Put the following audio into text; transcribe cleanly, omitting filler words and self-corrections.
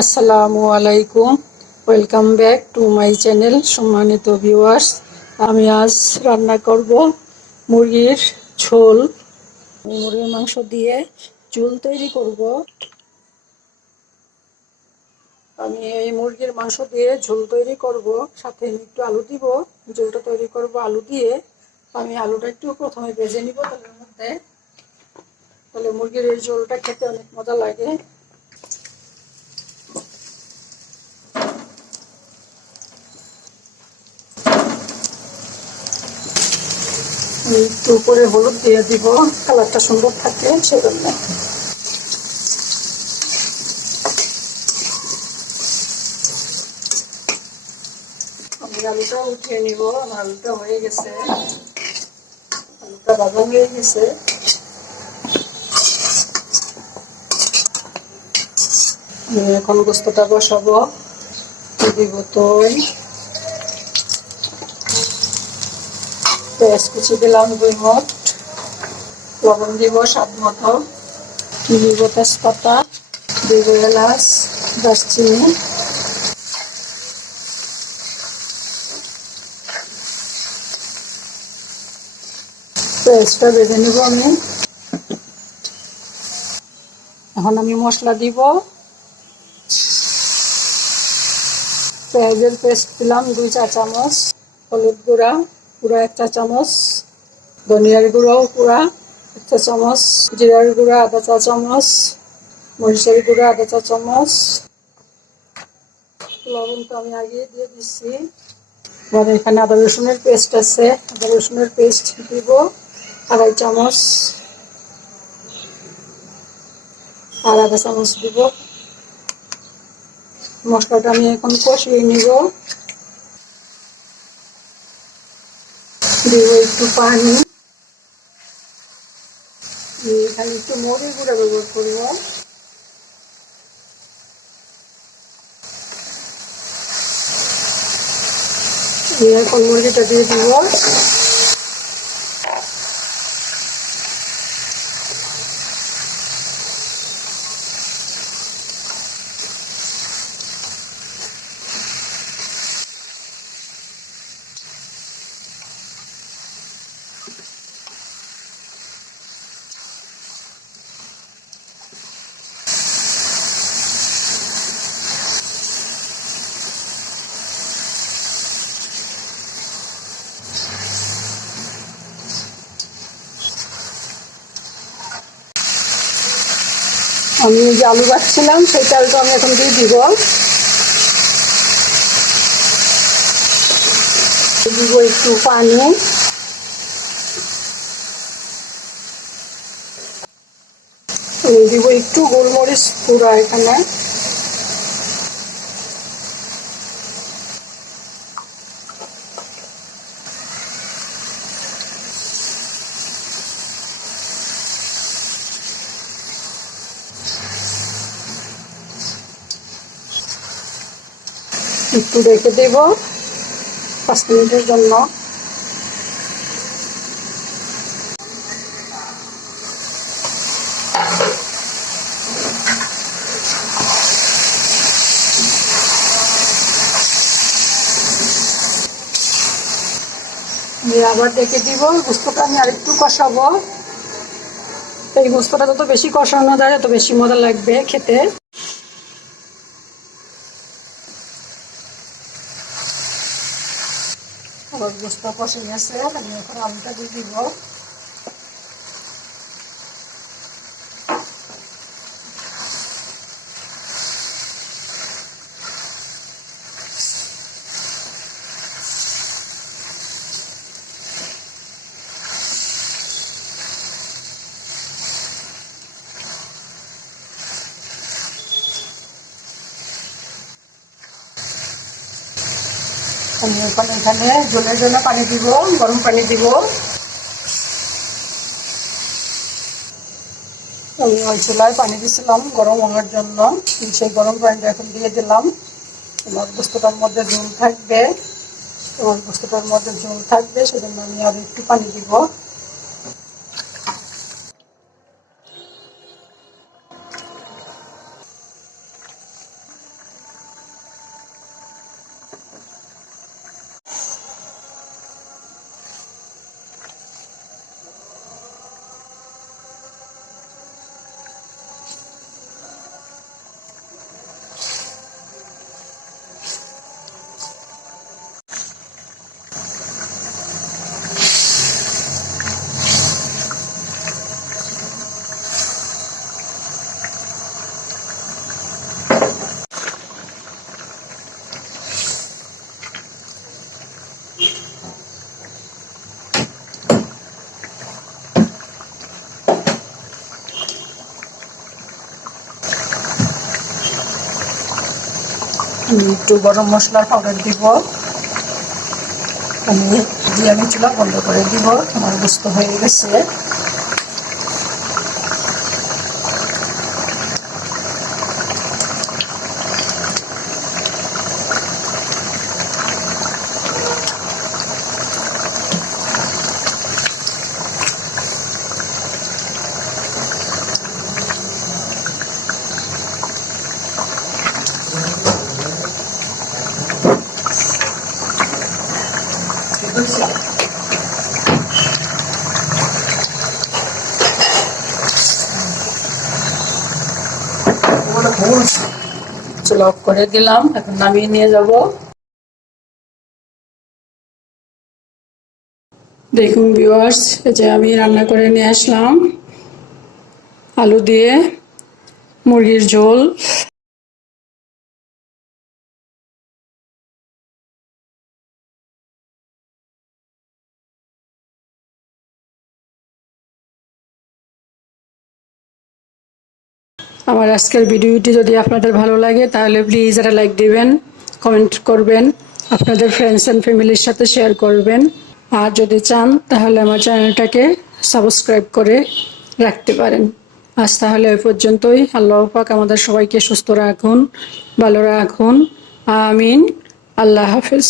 আসসালামু আলাইকুম। Welcome back to my channel. সম্মানিত ভিউয়ার্স, আমি আজ রান্না করব মুরগির ঝোল। মুরগির মাংস দিয়ে ঝোল তৈরি করব। আমি এই মুরগির মাংস দিয়ে ঝোল তৈরি করব, সাথে আমি একটু আলু দিব। ঝোলটা তৈরি করব আলু দিয়ে। আমি আলুটা একটু প্রথমে ভেজে নিব তেলের মধ্যে, তাহলে মুরগির এই ঝোলটা খেতে অনেক মজা লাগে। একটু উপরে হলুদ দিয়ে দিব, কালারটা সুন্দর থাকে সেজন্য। আমি আলুটা উঠিয়ে নিব। আমার আলুটা হয়ে গেছে, আলুটা ভাজা হয়ে গেছে। আমি এখন গোস্তটা বসাবো। দিব দই, পেঁয়াজ কুচি দিলাম 2 মুঠ, লবণ দিব স্বাদ মতো, দিব তেজপাতা, দিব এলাচ, দারচিনি। পেঁয়াজটা ভেজে নিব আমি। এখন আমি মশলা দিব। পেঁয়াজের পেস্ট দিলাম 2 চা চামচ, হলুদ গুঁড়া পুরা 1 চা চামচ, ধনিয়ার গুঁড়াও পুরা 1 চা চামচ, জিরার গুঁড়া আধা চা চামচ, মরিচের গুঁড়া আধা চা চামচ। লবণ তো আমি আগে দিয়ে দিচ্ছি। আর এখানে আদা রসুনের পেস্ট আছে, আদা রসুনের পেস্ট দিব 2.5 চামচ, আর আধা চামচ দিব। মশলাটা আমি এখন কষিয়ে নিব। দিব একটু পানি, এখানে একটু মরিচ গুঁড়া ব্যবহার করব। এখন মুরগিটা দিয়ে দিব। আমি যে আলু বাছছিলাম সেই চালটা আমি এখন দিয়ে দিব। দিব একটু পানি, দিব একটু গোলমরিচ গুঁড়া এখানে, একটু রেখে দেব 5 মিনিটের জন্য। আবার ডেকে দিব। গোস্তটা আমি আরেকটু কষাবো। এই গোস্তটা যত বেশি কষানো যায় তত বেশি মজা লাগবে খেতে। আবার গোস্ত কষে গেছে, আমি এখন আলুটা দিয়ে দিব। আমি এখন এখানে ঝোলের জন্য পানি দিব, গরম পানি দিব। আমি ওই চুলায় পানি দিয়েছিলাম গরম হওয়ার জন্য, সেই গরম পানিটা এখন দিয়ে দিলাম। তোমার গোস্তটার মধ্যে ঝোল থাকবে, তোমার গোস্তটার মধ্যে ঝোল থাকবে, সেজন্য আমি আরো একটু পানি দিব। একটু গরম মশলার পাউডার দিব। আমি চুলা বন্ধ করে দিব। আমার গোস্ত হয়ে গেছে। চুলা অফ করে দিলাম, এখন নামিয়ে নিয়ে যাব। দেখুন ভিউয়ার্স, এই যে আমি রান্না করে নিয়ে আসলাম আলু দিয়ে মুরগির ঝোল। আমার আজকের ভিডিওটি যদি আপনাদের ভালো লাগে তাহলে প্লিজ একটা লাইক দিবেন, কমেন্ট করবেন, আপনাদের ফ্রেন্ডস অ্যান্ড ফ্যামিলির সাথে শেয়ার করবেন। আর যদি চান তাহলে আমার চ্যানেলটাকে সাবস্ক্রাইব করে রাখতে পারেন। আজ তাহলে এই পর্যন্তই। আল্লাহ পাক আমাদের সবাইকে সুস্থ রাখুন, ভালো রাখুন। আমিন। আল্লাহ হাফেজ।